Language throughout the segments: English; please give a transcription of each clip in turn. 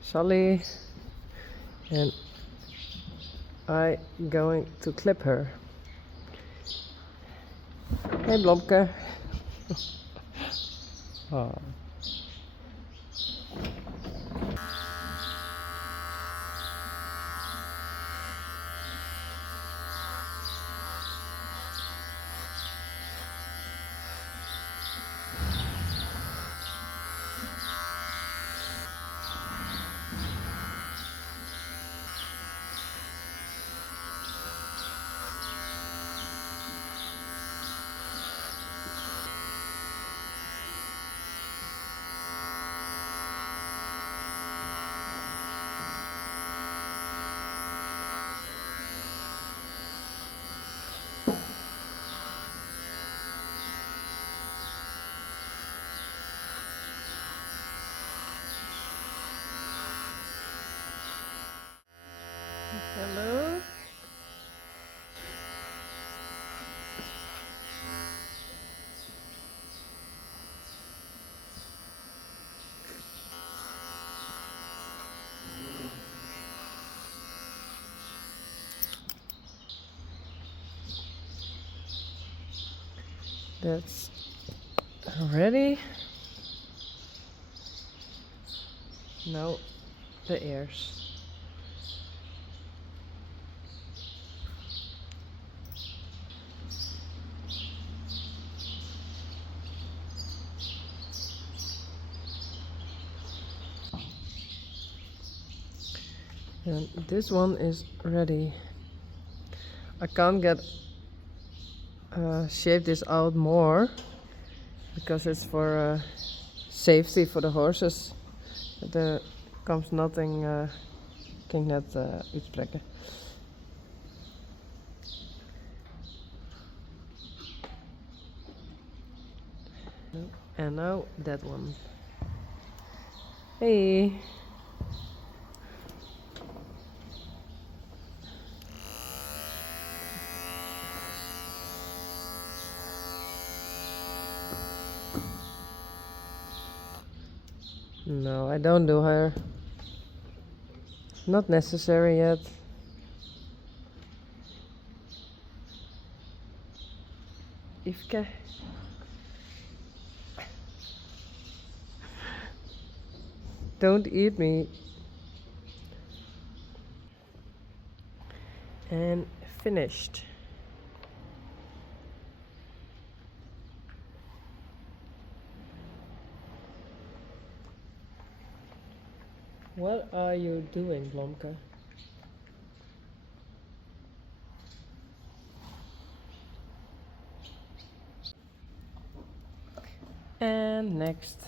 Sally and I going to clip her. Hey Blomke. Oh. Hello. That's ready. Now the ears. And this one is ready. I can't get shape this out more because it's for safety for the horses. Er comes nothing. Kan ik net uitspreken. And now that one. Hey. No, I don't do her. Not necessary yet. Yveske. Don't eat me. And finished. What are you doing, Blomke? And next.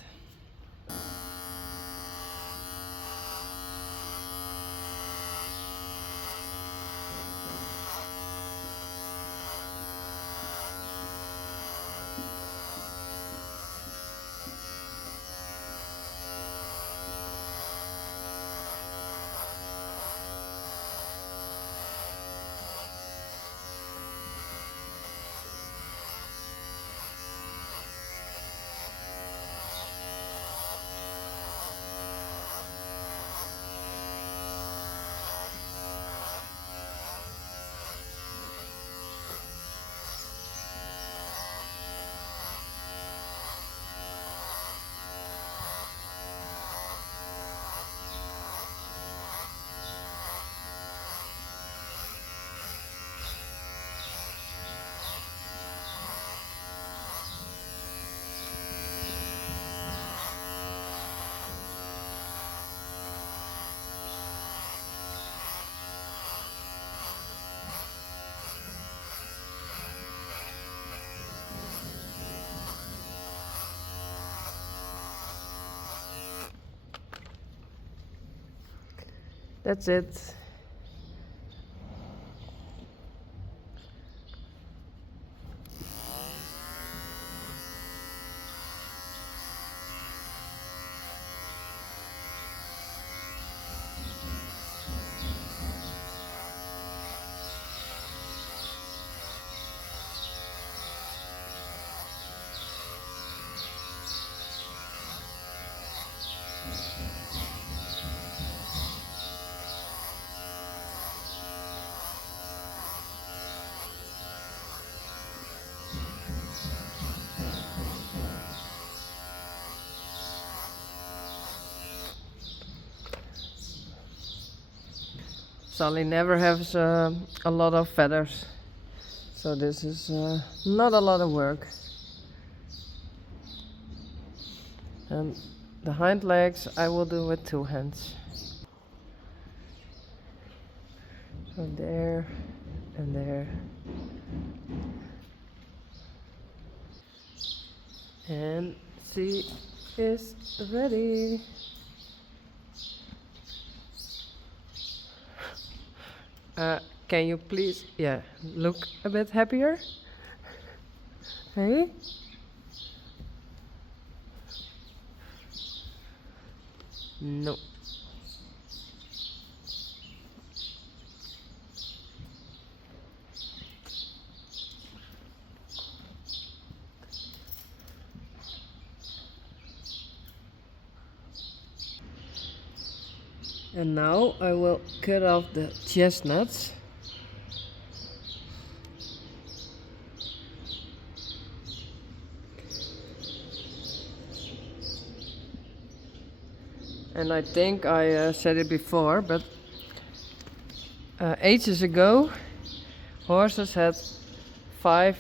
That's it. Sally never has a lot of feathers, so this is not a lot of work. And the hind legs I will do with 2 hands. So there and there. And she is ready. Can you please, look a bit happier? Hey? No. And now I will cut off the chestnuts. And I think I said it before, but ages ago horses had 5.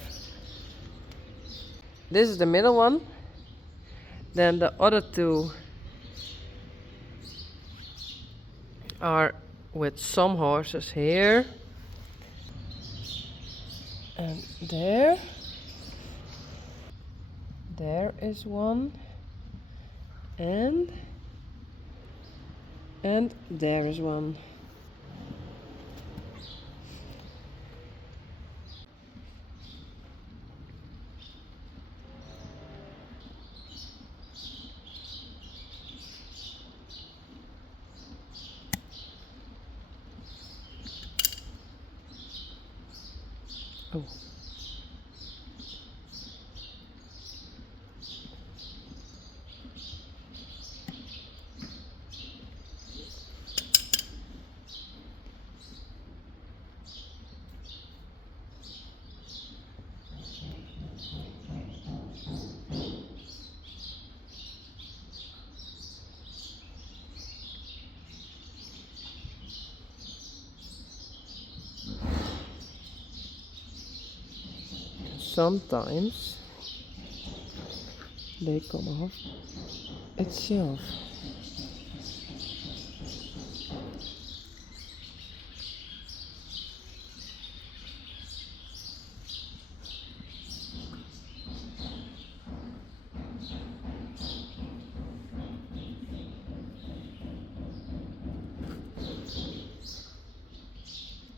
This is the middle one. Then the other 2 are with some horses here and there. There is one, and there is one. Oh. Sometimes they come off itself.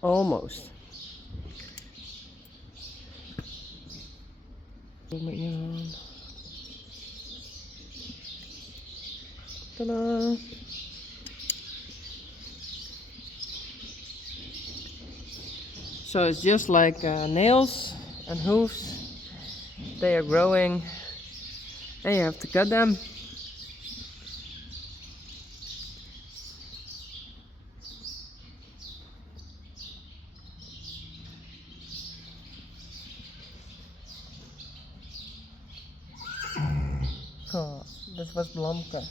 Almost. Ta-da! So it's just like nails and hooves. They are growing and you have to cut them. Oh, dat was Blanke.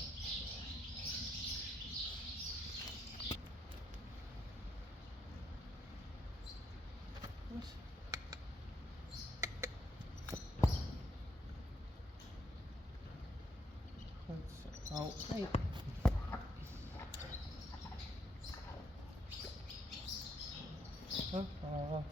Oh, hey. Oh.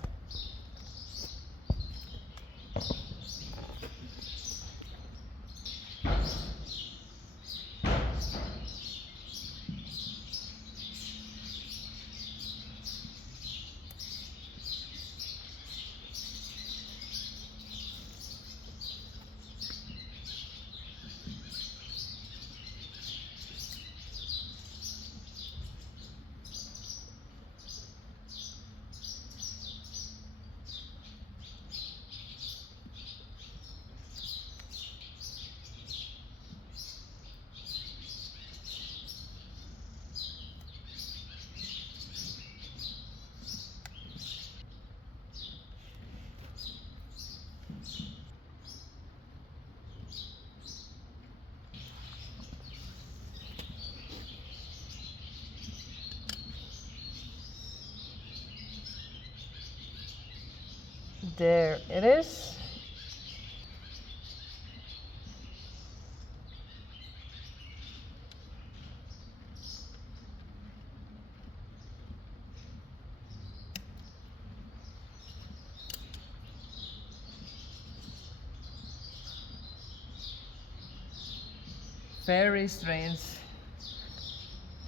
There it is. Very strange.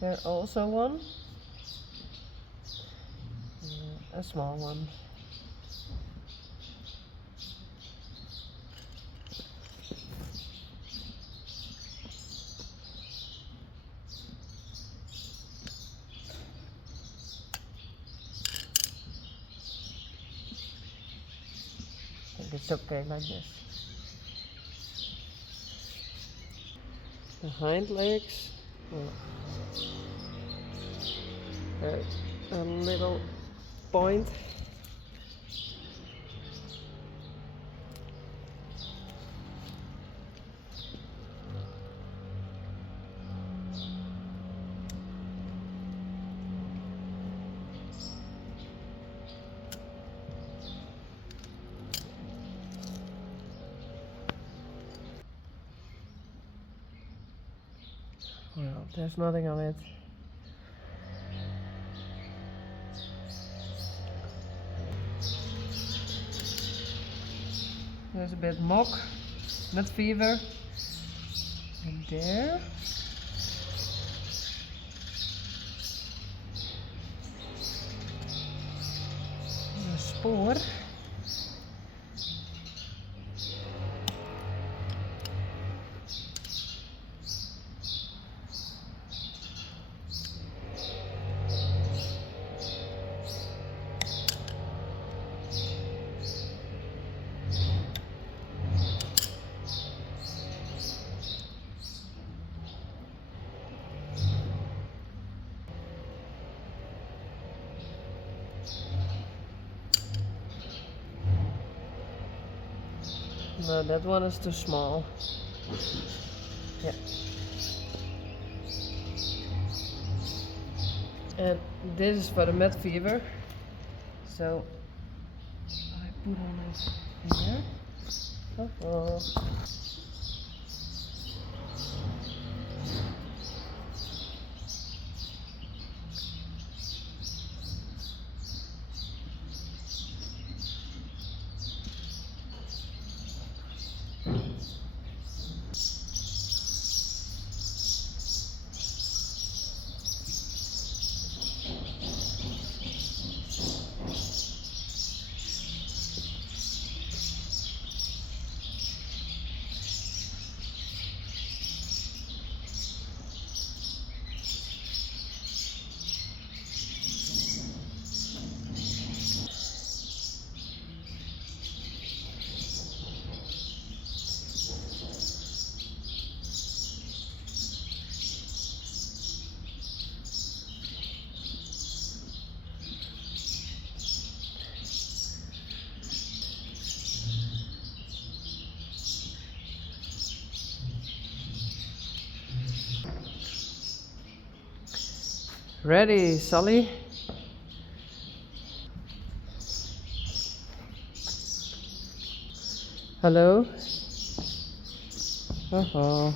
There's also one. A small one. I think it's okay like this. The hind legs, a little point. Well, there's nothing on it. There's a bit mock, met fever. And there. Een spoor. No, that one is too small. Yeah. And this is for the med fever. So I put on it here. Oh. Ready, Sully? Hello? Uh-oh.